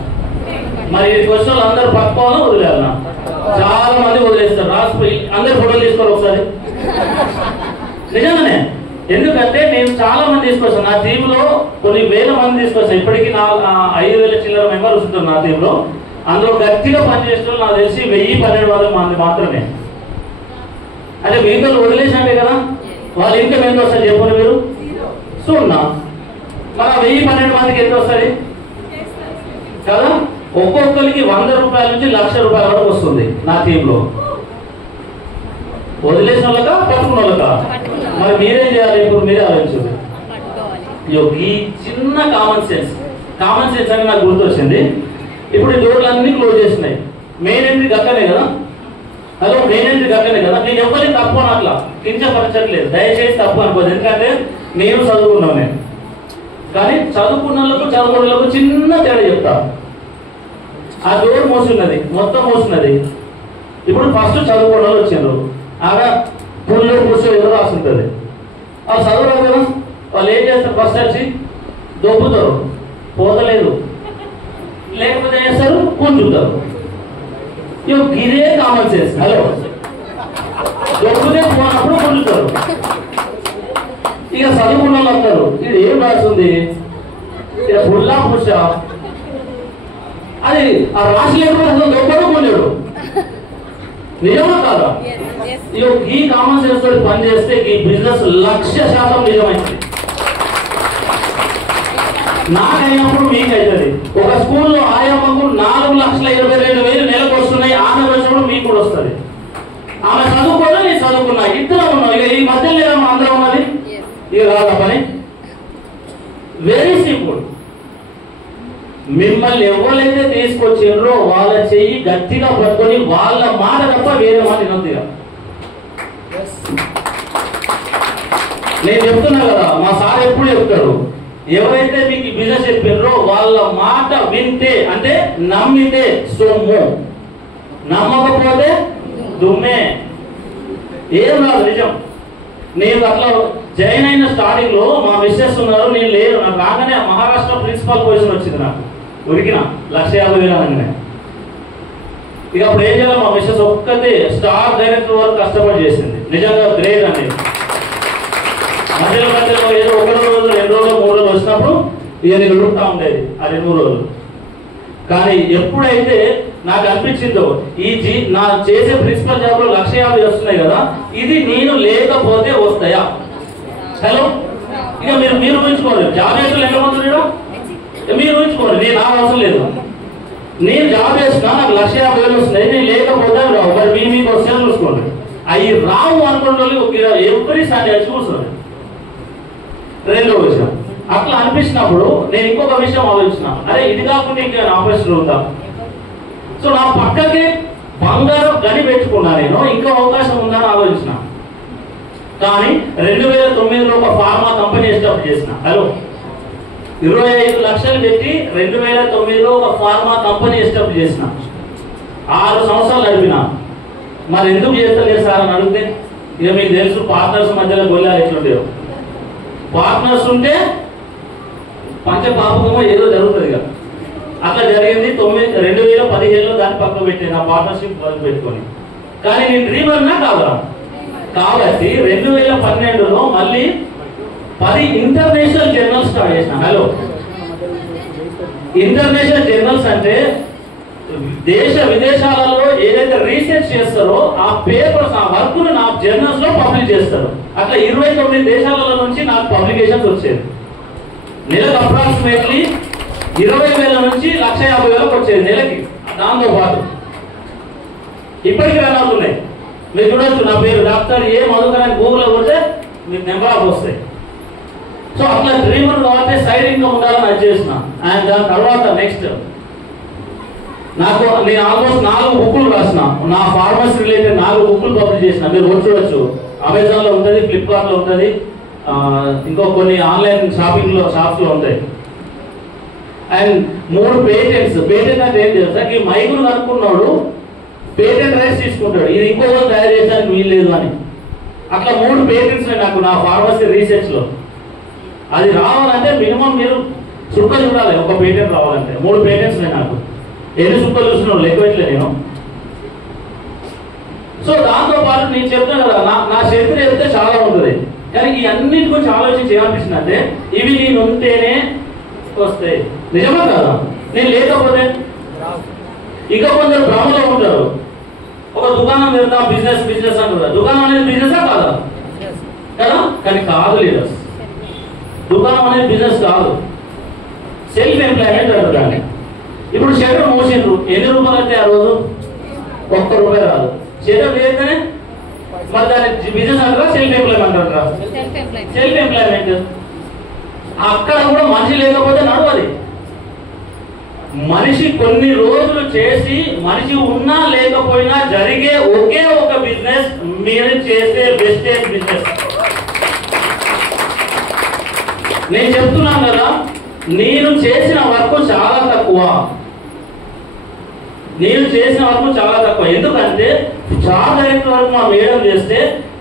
మరి ఈ క్వశ్చన్లు అందరూ పట్టుకోవాలా వదిలేయాలన్నా? చాలా మంది వదిలేస్తారు. రాసిపోయి అందరు ఫోటోలు తీసుకోవాలి ఒకసారి. నిజంగానే, ఎందుకంటే నేను చాలా మంది తీసుకొచ్చాను. నా టీంలో కొన్ని వేల మంది తీసుకొచ్చాను. ఇప్పటికీ 5,000 చిల్లర మెంబర్స్ ఉంటారు నా టీంలో. అందులో గట్టిగా పనిచేసిన నాకు తెలిసి 1,000-1,200 మంది మాత్రమే. అంటే మిగతా వదిలేసినట్టే కదా. వాళ్ళ ఇన్కమ్ ఎంత వస్తుంది చెప్పండి మీరు? 0. మరి 1,000-1,200 మందికి ఎంత వస్తుంది కదా? ఒక్కొక్కరికి 100 రూపాయల నుంచి 1,00,000 రూపాయల వరకు వస్తుంది నా టీంలో. వదిలేసిన వాళ్ళకా పట్టుకున్న వాళ్ళకా? మరి మీరేం చేయాలి? ఇప్పుడు మీరే ఆలోచించండి. ఈ చిన్న కామన్ సెన్స్ అని నాకు గుర్తొచ్చింది. ఇప్పుడు ఈ డోర్లన్నీ క్లోజ్ చేసినాయి. మెయిన్ ఎంట్రీ గక్కనే కదా. హలో, మెయిన్ ఎంట్రీ గక్కనే కదా. నేను ఎవరిని తప్పు అని అట్లా కించపరచట్లేదు, దయచేసి తప్పు అనుకోదు. ఎందుకంటే నేను చదువుకున్నాను. నేను కానీ చదువుకున్న చదువుకున్న చిన్న తేడా చెప్తా. ఆ డోర్ మోసున్నది, మొత్తం మోసున్నది. ఇప్పుడు ఫస్ట్ చదువుకున్న వాళ్ళు వచ్చారు. ఆడ పుల్లో పురుషు ఏదో రాస్తుంటుంది. వాళ్ళు చదవరు కదా. వాళ్ళు ఏం చేస్తారు? ఫస్ట్ వచ్చి దొబ్బుతారు, పోతలేదు. లేకపోతే ఏం చేస్తారు? కూర్చుంటారు. ఇదే కామన్ సెన్స్. హలో, దొబ్బుతే పోనప్పుడు కూర్చుంటారు. ఇక చదువుకున్న వాళ్ళు వస్తారు. ఇది ఏం రాస్తుంది? ఇక పుల్లా పురుష అది ఆ రాసి లేకుండా అసలు దొబ్బడు కొన్నాడు. నిజమా కాదా? ఈ కామన్ సెన్స్ తోటి పని చేస్తే ఈ బిజినెస్ 1,00,000% నిజమైంది. నాకైనప్పుడు మీకు అవుతుంది. ఒక స్కూల్లో ఆయమ్మకు 4,22,000 నెలకు వస్తున్నాయి, ఆమె వచ్చినప్పుడు మీకు కూడా వస్తుంది. ఆమె చదువుకోవాలి, నేను చదువుకున్నా, ఇద్దరు ఉన్నాం. ఇక ఈ మధ్యలో ఏమో అందరం ఉన్నది, ఇక కాదా పని. Very simple. మిమ్మల్ని ఎవరైతే తీసుకొచ్చిండ్రో వాళ్ళ చెయ్యి గట్టిగా పట్టుకొని వాళ్ళ మాట తప్ప వేరే మాట వినొద్దుగా. నేను చెప్తున్నా కదా, మా సార్ ఎప్పుడు చెప్తాడు, ఎవరైతే మీకు బిజినెస్ చెప్పినరో వాళ్ళ మాట వింటే, అంటే నమ్మితే సొమ్ము, నమ్మకపోతే దుమ్మే. ఏం రాదు, నిజం. నేను అట్లా జాయిన్ అయిన స్టార్టింగ్ లో మా మిస్సెస్ ఉన్నారు, నేను లేరు. నాకు రాగానే మహారాష్ట్ర ప్రిన్సిపల్ పొజిషన్ వచ్చింది, నాకు ఉరికిన 1,50,000 అనగానే. ఇక అప్పుడు ఏం చేయాలి, మా మిస్సెస్ ఒక్కతే స్టార్ డైరెక్టర్ వరకు కష్టపడి చేసింది. నిజంగా గ్రేట్ అండి. మధ్యలో ఏదో 1 రోజు 2 రోజులు 3 రోజులు వచ్చినప్పుడు ఇక నేను ఉడుకుతా ఉండేది ఆ 2 రోజులు. కానీ ఎప్పుడైతే నాకు అనిపించిందో నా చేసే ప్రిన్సిపల్ జాబ్ లో 1,50,000 వస్తున్నాయి కదా, ఇది నేను లేకపోతే వస్తాయా? హలో, ఇక మీరు ఊహించుకోండి. జాబ్ చేసిన ఎంతమంది మీరు ఊహించుకోండి. నేను నాకు అవసరం లేదు. నేను జాబ్ చేస్తున్నా, నాకు 1,50,000 వస్తున్నాయి, నేను లేకపోతే రావు. మరి మీకు వస్తే చూసుకోండి. అవి రావు అనుకున్న ఎవ్రీ సండే వచ్చి కూర్చోండి. రెండో విషయం, అట్లా అనిపించినప్పుడు నేను ఇంకొక విషయం ఆలోచించిన, అరే ఇది కాకుండా ఇంకా ఆపరేషన్ ఉందా? సో నా పక్కకి బంగారం గని పెట్టుకున్నా, నేను ఇంకో అవకాశం ఉందని ఆలోచించిన. కానీ 2009లో ఒక ఫార్మా కంపెనీ ఎస్టాబ్లిష్ చేసిన. హలో, 25 లక్షలు పెట్టి 2009లో ఒక ఫార్మా కంపెనీ ఎస్టాబ్లిష్ చేసిన. 6 సంవత్సరాలు నడిపిన. మరి ఎందుకు చేస్తలేదు సార్ అని అడిగితే, ఇక మీకు తెలుసు పార్ట్నర్స్ మధ్యలో గొల్లాలు ఎట్లుంటాయో. పార్ట్నర్స్ ఉంటే పంచపాపకమో ఏదో జరుగుతుంది కదా, అట్లా జరిగింది. 2015లో దాన్ని పక్కన పెట్టాను, ఆ పార్ట్నర్షిప్ పెట్టుకొని. కానీ నేను డ్రీమర్నా కాదా? కాబట్టి 2012లో మళ్ళీ 10 ఇంటర్నేషనల్ జర్నల్స్ స్టార్ట్ చేసిన. హలో, ఇంటర్నేషనల్ జర్నల్స్ అంటే దేశ విదేశాలలో ఏదైతే రీసెర్చ్ చేస్తారో ఆ పేపర్స్, ఆ వర్క్ ను నా జర్నల్స్ లో పబ్లిష్ చేస్తారు. అట్లా 29 దేశాలలో నుంచి నాకు పబ్లికేషన్స్ వచ్చేది. నెలకు అప్రాక్సిమేట్లీ 20,000 నుంచి 1,50,000 వచ్చేది నెలకి. దాంతో పాటు ఇప్పటికీ రన్ అవుతున్నాయి. మీరు చూడొచ్చు, నా పేరు డాక్టర్ ఏ మధుకర్ అని గూగుల్లో కొడితే మీకు నెంబర్ ఆఫ్ వస్తాయి. సో అట్లా డ్రీమర్ కాబట్టి సైడ్ ఇన్కమ్ ఉండాలని అది చేసిన. అండ్ దాని తర్వాత నెక్స్ట్ నేను ఆల్మోస్ట్ 4 బుక్లు రాసిన. నా ఫార్మసీ రిలేటెడ్ 4 బుక్లు పబ్లిష్ చేసిన. మీరు చూడొచ్చు, అమెజాన్ లో ఉంటుంది, ఫ్లిప్కార్ట్ లో ఉంటుంది, ఇంకో కొన్ని ఆన్లైన్ షాప్స్ లో ఉంటాయి. And 3 patents. పేటెంట్ అంటే ఏం తెలుసా? ఈ మైకును కనుక్కున్నాడు, పేటెంట్ రైట్స్ తీసుకుంటాడు, ఇది ఇంకొకరు తయారు చేయడానికి వీల్లేదు అని. అట్లా 3 పేటెంట్స్ నాకు నా ఫార్మసీ రీసెర్చ్ లో. అది రావాలంటే మినిమం మీరు చుక్క చూడాలి. ఒక పేటెంట్ రావాలంటే 3 పేటెంట్స్ నాకు. ఎన్ని చుక్కలు చూసినాడు లెక్క పెట్టలే నేను. సో దాంతో పాటు నేను చెప్తాను కదా, నా చరిత్ర చెప్తే చాలా ఉంటుంది. కానీ ఈ అన్నిటి గురించి ఆలోచించి ఏమనిపిస్తుంది అంటే, ఇవి నేను ఉంటేనే వస్తాయి. నిజమా కదా? నేను లేకపోతే ఇంకా కొందరు భ్రమలో ఉంటారు. ఒక దుకాణం పెడతాం, బిజినెస్ అంటారు. దుకాణం అనేది బిజినెసా కాదా? కదా? కానీ కాదు లీడర్స్, దుకాణం అనేది బిజినెస్ కాదు, సెల్ఫ్ ఎంప్లాయ్మెంట్ అంటారు దాన్ని. ఇప్పుడు షటర్ మోసిండ్రు, ఎన్ని రూపాయలు అయితే ఆ రోజు? ₹1 రాదు. షటర్ లేదనే మరి దాన్ని బిజినెస్ అంటారా, సెల్ఫ్ ఎంప్లాయ్మెంట్ అంటారా? Self employment. అక్కడ కూడా మనిషి లేకపోతే నడవది. మనిషి కొన్ని రోజులు చేసి, మనిషి ఉన్నా లేకపోయినా జరిగే ఒకే ఒక బిజినెస్ మీరు చేసే వెస్టేజ్ బిజినెస్. నేను చెప్తున్నాను కదా, నేను చేసిన వర్క్ చాలా తక్కువ. ఎందుకంటే చాలా డైరెక్టర్ వరకు మా మేడం చేస్తే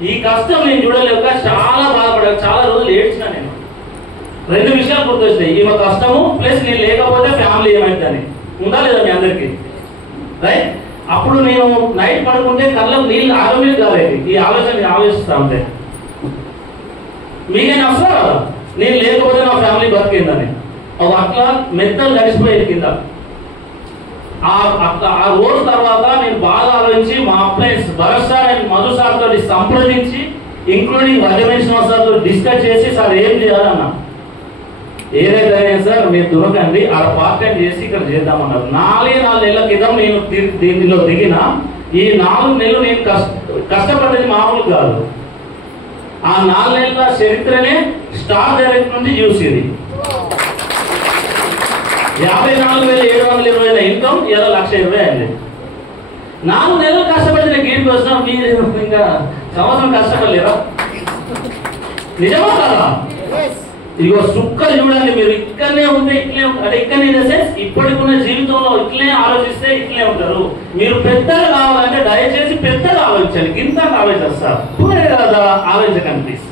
ఈ కష్టం నేను చూడలేక చాలా బాధపడా, చాలా రోజులు ఏడ్చిన. నేను 2 విషయాలు గుర్తొచ్చాయి. ఈమె కష్టము ప్లస్ నేను లేకపోతే ఫ్యామిలీ ఏమైందని. ఉందా లేదా మీ అందరికి? రైట్. అప్పుడు నేను నైట్ పడుకుంటే కళ్ళకు నీళ్ళు ఆగమే కాలేదు. ఈ ఆలోచన ఆలోచిస్తా ఉంటే మీకేం అవసరం కదా, నేను లేకపోతే నా ఫ్యామిలీ బతికిందని. అట్లా మెత్తలు గడిచిపోయేది కింద. ఆ రోజు తర్వాత నేను బాగా ఆలోచించి మా appliances Bharat sir and Madhu sir తోటి సంప్రదించి, ఇంక్లూడింగ్ వజమేశ్వర సార్ తో డిస్కస్ చేసి, సార్ ఏం చేయాలన్నా ఏదైతే సార్ మీరు దొరకండి ఆడ పార్ట్ టైం చేసి ఇక్కడ చేద్దామన్నారు. 4 నెలల క్రితం నేను దీనిలో దిగిన ఈ 4 నెలలు నేను కష్టపడ్డది మామూలు కాదు. ఆ 4 నెలల చరిత్రనే స్టార్ డైరెక్ట్ నుంచి చూసేది. 54,720 ఇన్కమ్ ఇలా 1,20,000 అయింది. 4 నెలలు కష్టపడిన గీడికి వచ్చినా మీరు ఇంకా సంవత్సరం కష్టపడలేరా? నిజమా కదా? ఇగో సుక్కలు చూడండి, మీరు ఇక్కడనే ఉంటే ఇట్లే అంటే ఇక్కడనే ఇప్పటికున్న జీవితంలో ఇట్లే ఆలోచిస్తే ఇట్లే ఉంటారు. మీరు పెద్దగా కావాలంటే దయచేసి పెద్దగా ఆలోచించండి, గింత ఆలోచిస్తారు కదా ఆలోచించకండి ప్లీజ్.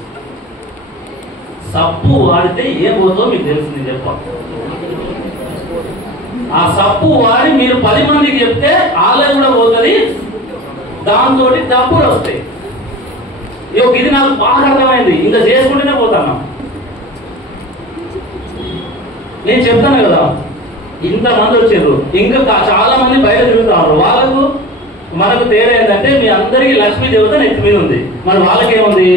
సప్పు వాడితే ఏం పోతుందో మీకు తెలిసింది చెప్పాలి. ఆ సప్పు వాడి మీరు 10 మందికి చెప్తే ఆలయం కూడా పోతుంది, దాంతో డబ్బులు వస్తాయి. ఇది నాకు బాగా అర్థమైంది, ఇంకా చేసుకుంటూనే పోతాను. నేను చెప్తాను కదా, ఇంతమంది వచ్చారు, ఇంకా చాలా మంది బయట తిరుగుతున్నారు. వాళ్ళకు మనకు తేడా ఏంటంటే మీ అందరికీ లక్ష్మీ దేవత నెత్తి మీద ఉంది, మరి వాళ్ళకేముంది?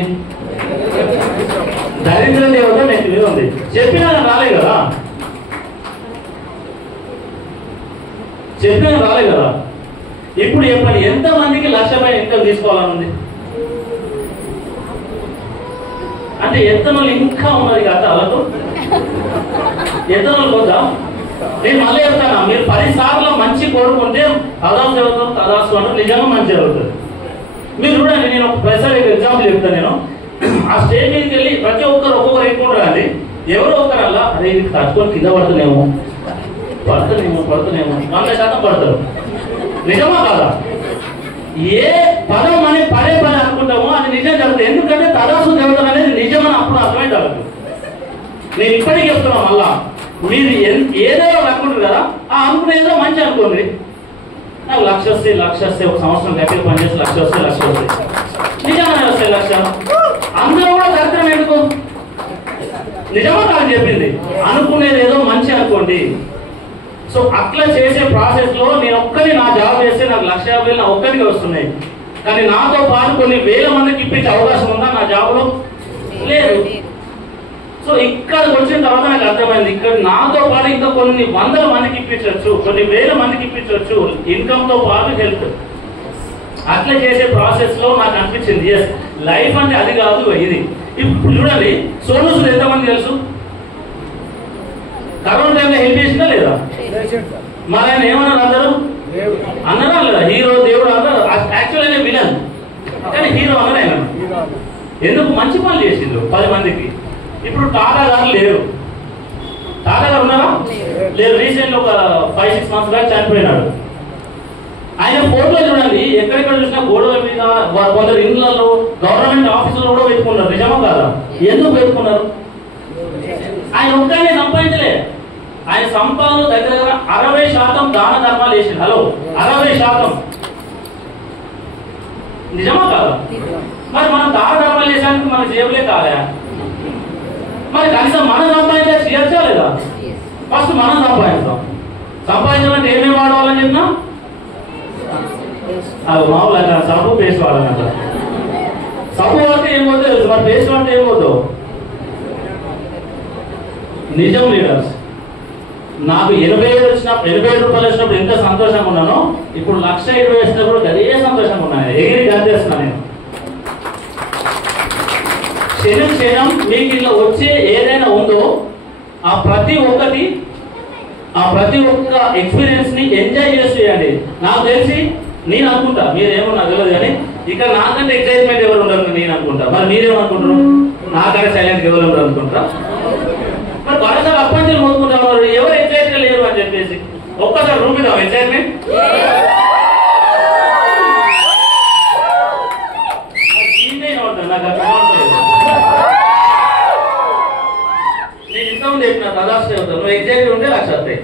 దరిద్ర దేవత నెత్తి మీద ఉంది. చెప్పినా రాలే కదా, చెప్పినా రాలే కదా. ఇప్పుడు చెప్పండి, ఎంతమందికి 1,00,000 ఇన్కమ్ తీసుకోవాలని ఉంది? అంటే ఎత్తనోళ్ళు ఇంకా ఉన్నది కదా వాళ్ళకు, ఎత్తనోళ్ళు పోతా. నేను మళ్ళీ చెప్తాను, మీరు 10 సార్లు మంచి కోరుకుంటే తదాసు చదువుతాం, తదాసు అంటే నిజంగా మంచి జరుగుతుంది. మీరు చూడండి, నేను ఒక ప్రెసర్ ఎగ్జాంపుల్ చెప్తాను. నేను ఆ స్టేజ్ మీదకి వెళ్ళి ప్రతి ఒక్కరు ఎక్కుంటారు అండి. ఎవరో ఒకరల్లా అదే ఇది తట్టుకొని కింద పడుతున్నామో 100% పడతారు. నిజమా కాదా? ఏ పదం అని పదే అనుకుంటామో అది నిజం జరుగుతుంది. ఎందుకంటే తదాసు జరుగుతుంది అనేది నిజమని అప్పుడు అర్థమైంది వాళ్ళకు. నేను ఇప్పటికీ చెప్తున్నాను, మళ్ళా మీరు ఏదో అనుకుంటారు కదా, ఆ అనుకునేదో మంచి అనుకోండి. నాకు 1,00,000 వస్తే ఒక సంవత్సరం గట్టిగా పనిచేసి 1,00,000 వస్తాయి, నిజంగానే వస్తాయి 1,00,000. అందరూ కూడా దరిద్రం ఎందుకు? నిజమా కాదు చెప్పింది? అనుకునేది ఏదో మంచి అనుకోండి. సో అట్లా చేసే ప్రాసెస్ లో నేను ఒక్కరి నా జాబ్ చేస్తే నాకు 1,50,000 నా ఒక్కరికి వస్తున్నాయి. కానీ నాతో పాటు కొన్ని వేల మందికి ఇప్పించే అవకాశం ఉందా నా జాబ్ లో? లేదు. సో ఇక్కడికి వచ్చిన తర్వాత నాకు అర్థమైంది, ఇక్కడ నాతో పాటు ఇంకా కొన్ని 100 మందికి ఇప్పించవచ్చు, కొన్ని వేల మందికి ఇప్పించవచ్చు, ఇన్కమ్ తో పాటు హెల్త్. అట్లా చేసే ప్రాసెస్ లో నాకు అనిపించింది, ఎస్ లైఫ్ అంటే అది కాదు ఇది. ఇప్పుడు చూడండి, సోను సూద్ ఎంతమంది తెలుసు? కరోనా టైంలో హెల్ప్ చేసిందా లేదా? మరి ఆయన ఏమన్నారు? అందరూ అన్నారా లేదా? హీరో దేవుడు అన్నారు. యాక్చువల్ విలన్ కానీ హీరో అన్నారు ఆయన. ఎందుకు? మంచి పనులు చేసిండు 10 మందికి. ఇప్పుడు టాటా గారు లేరు. టాటా గారు ఉన్నారా? లేదు. రీసెంట్ ఒక 5-6 మంత్స్ బ్యాక్ చనిపోయినాడు. ఆయన ఫోటో చూడండి, ఎక్కడెక్కడ చూసినా గోడల మీద, కొందరు ఇండ్లలో, గవర్నమెంట్ ఆఫీసులో కూడా పెట్టుకున్నారు. నిజమా కాదా? ఎందుకు పెట్టుకున్నారు? ఆయన ఒక్కనే సంపాదించలే. ఆయన సంపాదన దగ్గర 60% దాన ధర్మాలు వేసింది. హలో, 60%. నిజమా కాదా? మరి మనం దాన ధర్మాలు చేసానికి మన జేబులే కాదా? మరి కనీసం మనం సంపాదించే చేయొచ్చా లేదా? ఫస్ట్ మనం సంపాదించాం. సంపాదించాలంటే ఏమేమి వాడవాలని చెప్పినా మామూలు అట్లా సబ్బు పేస్ట్ వాడాలంట. సబ్బు వాడితే ఏం పోతే తెలుసు, మరి పేస్ట్ వాడితే ఏం పోతావు? నిజం లీడర్స్, నాకు 87 రూపాయలు వచ్చినప్పుడు ఎంత సంతోషంగా ఉన్నానో, ఇప్పుడు 1,20,000 వేసినప్పుడు అదే సంతోషంగా ఉన్నాను. ఎగిరి గంతేస్తున్నాను నేను. క్షణం మీకు ఇలా వచ్చే ఏదైనా ఉందో ఆ ప్రతి ఒక్క ఎక్స్పీరియన్స్ ని ఎంజాయ్ చేసేయండి. నాకు తెలిసి నేను అనుకుంటా, మీరేమో నాకు తెలియదు కానీ ఇక్కడ నాకంటే ఎక్సైట్మెంట్ ఎవరు ఉండరు నేను అనుకుంటా. మరి మీరేమనుకుంటారు? నాకంటే సైలెంట్ ఎవరు ఉండరు అనుకుంటారా? మరి బాగా అప్పంచెలు మోసుకుంటా ఉన్నారు, ఎవరు ఎక్సైట్ లేరు అని చెప్పేసి. ఒక్కసారి రూపిద్దాం ఎక్సైట్మెంట్. నాకు నేను ఇంతకుముందు చెప్పిన తదాస్తే అవుతాను. నువ్వు ఎగ్జాక్ట్ ఉంటే 1,00,000 వస్తాయి.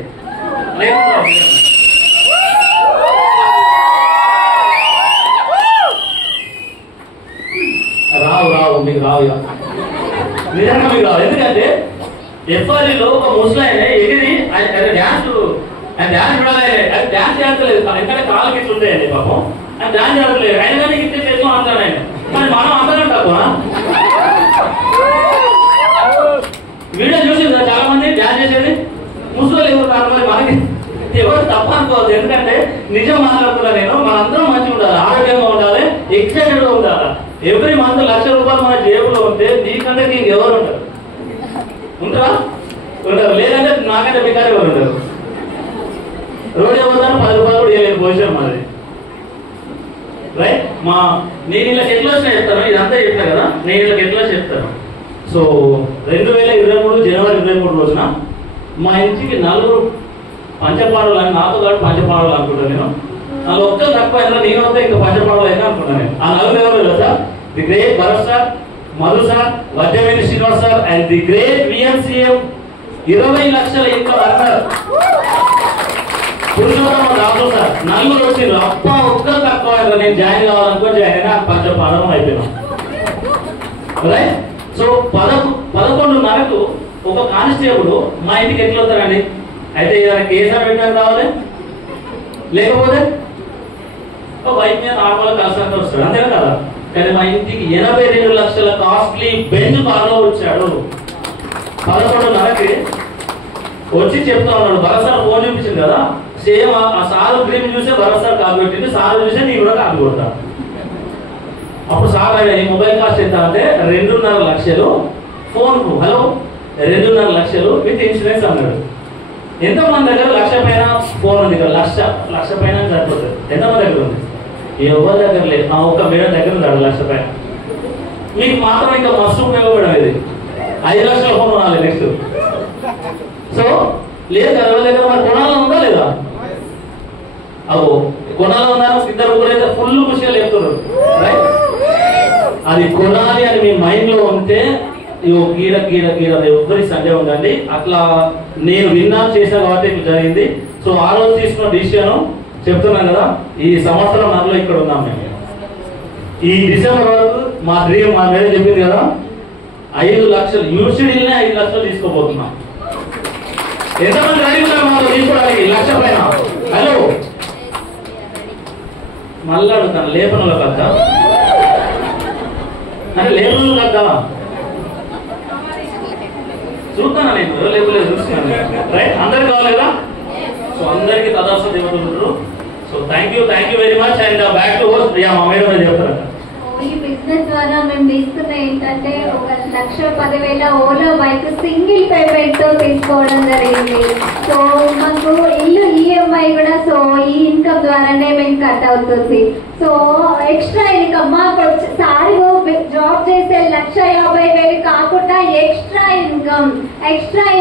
రావు మీకు రావు, నిజంగా మీకు రావు. ఎందుకంటే ఎఫ్ఆర్ఈలో ఒక ముసలాయన ఎగిరి డ్యాన్స్ చూడాలి, అది డ్యాన్స్ చేస్తలేదు. ఎందుకంటే కాళ్ళకి ఇట్లా ఉంటాయండి పాపం, అది డ్యాన్స్ చేస్తలేదు. ఆయన కానీ ఇట్లా చేస్తూ అంటాడు ఆయన. కానీ మనం అందరం తక్కువ వీడియో చూసి చాలా మంది నిజం మాట్లాడుతున్నా నేను. మనందరం మంచిగా ఉండాలి, ఆరోగ్యంగా ఉండాలి, ఎక్సైటెడ్ గా ఉండాలి. ఎవ్రీ మంత్ ₹1,00,000 మన జేబులో ఉంటే నీకంటే నీకు ఎవరు ఉంటారు? ఉంటారా? ఉంటారు. లేదంటే నాకంటే బికారి ఎవరు ఉంటారు? రోజు ఎవరు ₹10 కూడా వేయలేదు భవిష్యం మాది. రైట్. నేను ఇలా ఎట్లా వచ్చినా చెప్తాను, ఇదంతా చెప్తాను కదా, నేను ఇలా ఎట్లా చెప్తాను. సో 2023 జనవరి 23 రోజున మా ఇంటికి 4 పంచపాండవులు అని, నాతో పాటు పంచపాండవులు అనుకుంటాను నేను. వాళ్ళు ఒక్కరు తక్కువ అయినా నేను వస్తే ఇంకా పంచపాండవులు అయినా అనుకుంటాను నేను. ఆ 4 ఎవరు తెలుసా? The great Bharat sir, Madhu sir, Vaddeveni Srinivas sir and the great V M C M 20 లక్షల ఇన్కమ్ అన్నారు పురుషోత్తమ రాజు సార్. 4 వచ్చిండ్రు. అప్ప ఒక్కరు తక్కువ అయినా నేను జాయిన్ కావాలనుకో జాయిన్ అయినా పంచపాండవం అయిపోయినాం. రైట్. సో 11:30కు ఒక కానిస్టేబుల్ మా ఇంటికి ఎట్లా వస్తారండి? అయితే ఏదైనా కేసు పెట్టడానికి రావాలి, లేకపోతే బైక్ మీద నార్మల్ కలిసి వస్తాడు, అంతేనా కదా? కానీ మా ఇంటికి 82 లక్షల కాస్ట్లీ బెంజ్ కార్లో వచ్చాడు. 11:30కి వచ్చి చెప్తా ఉన్నాడు. భరత్ సార్ ఫోన్ చూపించింది కదా, సేమ్ ఆ సార్ డ్రీమ్ చూసే భరత్ సార్ కాల్ పెట్టింది, సార్ చూసే నీ కూడా కాల్ కొడతా. అప్పుడు సార్ ఈ మొబైల్ కాస్ట్ ఎంత అంటే 2.5 లక్షలు, ఫోన్ కు హలో 2.5 లక్షలు విత్ ఇన్సూరెన్స్ అన్నాడు. ఎంతమంది దగ్గర 1,00,000 పైన ఫోన్ ఉంది కదా? 1,00,000 పైన సరిపోతుంది. ఎంతమంది దగ్గర ఉంది? ఎవరి దగ్గర లేదు. మా ఒక్క మేడం దగ్గర ఉంది 1,00,000 పైన. మీకు మాత్రం ఇంకా మస్తు ఉపయోగపడడం ఇది. 5 లక్షల ఫోన్ కొనాలి నెక్స్ట్. సో లేదు కదా ఎవరి దగ్గర, మరి కొనాలని ఉందా లేదా? అవు కొనాలి ఉన్నారు. ఇద్దరు ఊరైతే ఫుల్ ఖుషిగా లేపుతున్నారు. రైట్. అది కొనాలి అని మీ మైండ్ లో ఉంటే గీర గీర గీర ఎవరి సండే ఉండండి. అట్లా నేను విన్నా చేశాను కాబట్టి ఇట్లా జరిగింది. సో ఆ రోజు తీసుకున్న డిసిషన్ చెప్తున్నాను కదా, ఈ సంవత్సరం నరలో ఇక్కడ ఉన్నాం మేము. ఈ డిసెంబర్ వరకు మా డ్రీమ్, మా మేడం చెప్పింది కదా, 5 లక్షలు యూనివర్సిటీలనే 5 లక్షలు తీసుకోబోతున్నాం. ఎంతమంది రెడీ ఉన్నారు మాతో తీసుకోవడానికి? 1,00,000 పైన. హలో మళ్ళీ అడుగుతాను, లేపనలో కదా అంటే లేపనలు కదా చూస్తాను నేను, లేపలేదు చూస్తున్నాను. రైట్. అందరికి కావాలి కదా? సో అందరికి తదాస్తు దేవతలు. So thank you very much and back to host. మా మేడం చెప్తారు. ఈ బిజినెస్ ద్వారా మేము తీసుకున్న ఏంటంటే 1,10,000 ఓలా బైక్ సింగిల్ పేమెంట్ తో తీసుకోవడం జరిగింది. సో మాకు ఇల్లు ఈఎంఐ కూడా సో ఈ ఇన్కమ్ ద్వారానే మేము కట్ అవుతుంది. సో ఎక్స్ట్రా ఇన్కమ్ మాకు సారి జాబ్ చేసే 1,50,000 కాకుండా ఎక్స్ట్రా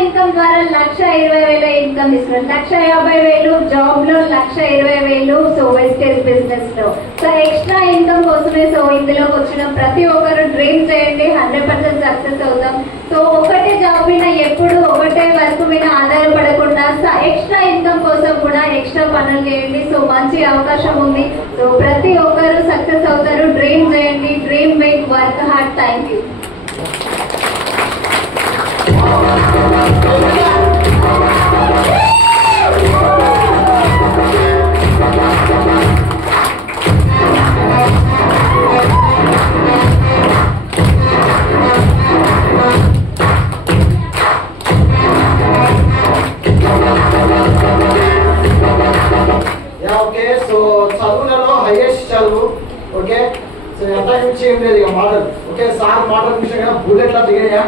ఇన్కమ్ ద్వారా 1,20,000 ఇన్కమ్ తీసుకున్నాం. 1,50,000 జాబ్ లో 1,20,000 సో వెజిటేజ్ బిజినెస్ లో. సో ఎక్స్ట్రా ఇన్కమ్ కోసమే సో ఇందులోకి వచ్చిన ప్రతి ఒక్కరు డ్రీమ్ చేయండి, 100% సక్సెస్ అవుతాం. సో ఒకటే జాబ్ మీద ఎప్పుడు ఒకటే వర్క్ మీద ఆధారపడకుండా ఎక్స్ట్రా ఇన్కమ్ కోసం కూడా ఎక్స్ట్రా పనులు చేయండి. సో మంచి అవకాశం ఉంది. సో ప్రతి ఒక్కరు సక్సెస్ అవుతారు. డ్రీమ్ చేయండి, dream big, work hard. Thank you. Okay. So చదువులలో హైయెస్ట్ చదువు. ఓకే. సో ఎంత యూజ్ చేయం లేదు ఇక మోడల్. ఓకే. సార్ మోడల్ విషయంగా బుల్లెట్లా దిగాయా?